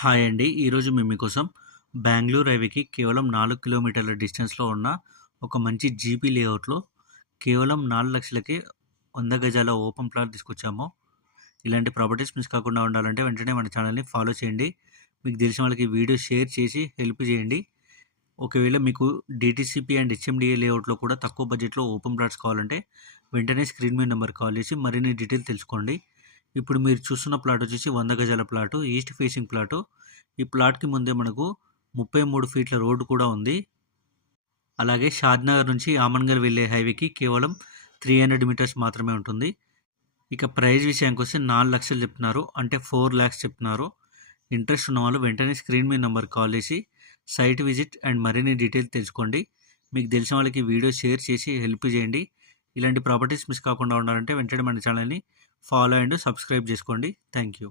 Hi అండి. ఈరోజు మేము మీకోసం బెంగళూరు హైవేకి కేవలం నాలుగు కిలోమీటర్ల డిస్టెన్స్‌లో ఉన్న ఒక మంచి జీపీ లేఅవుట్‌లో కేవలం నాలుగు లక్షలకి వంద గజాల ఓపెన్ ప్లాట్ తీసుకొచ్చాము. ఇలాంటి ప్రాపర్టీస్ మిస్ కాకుండా ఉండాలంటే వెంటనే మన ఛానల్‌ని ఫాలో చేయండి. మీకు తెలిసిన వాళ్ళకి వీడియో షేర్ చేసి హెల్ప్ చేయండి. ఒకవేళ మీకు డీటీసీపీ అండ్ హెచ్ఎండిఏ లేఅవుట్‌లో కూడా తక్కువ బడ్జెట్‌లో ఓపెన్ ప్లాట్స్ కావాలంటే వెంటనే స్క్రీన్ మీద నెంబర్ కాల్ చేసి మరిన్ని డీటెయిల్ తెలుసుకోండి. ఇప్పుడు మీరు చూస్తున్న ప్లాట్ వచ్చేసి వంద గజాల ప్లాటు. East facing plot. ఈ ప్లాట్‌కి ముందే మనకు 33 ఫీట్ల రోడ్డు కూడా ఉంది. అలాగే షాద్‌నగర్ నుంచి ఆమన్గల్ వెళ్ళే హైవేకి కేవలం 300 మీటర్స్ మాత్రమే ఉంటుంది. ఇక ప్రైజ్ విషయానికి వస్తే నాలుగు లక్షలు చెప్తున్నారు. అంటే 4,00,000 చెప్తున్నారు. ఇంట్రెస్ట్ ఉన్న వాళ్ళు వెంటనే స్క్రీన్ మీ నెంబర్ కాల్ చేసి సైట్ విజిట్ అండ్ మరిన్ని డీటెయిల్స్ తెలుసుకోండి. మీకు తెలిసిన వాళ్ళకి వీడియో షేర్ చేసి హెల్ప్ చేయండి. ఇలాంటి ప్రాపర్టీస్ మిస్ కాకుండా ఉండాలంటే వెంటనే మన ఛానల్‌ని ఫాలో అండ్ సబ్స్క్రైబ్ చేసుకోండి. Thank you.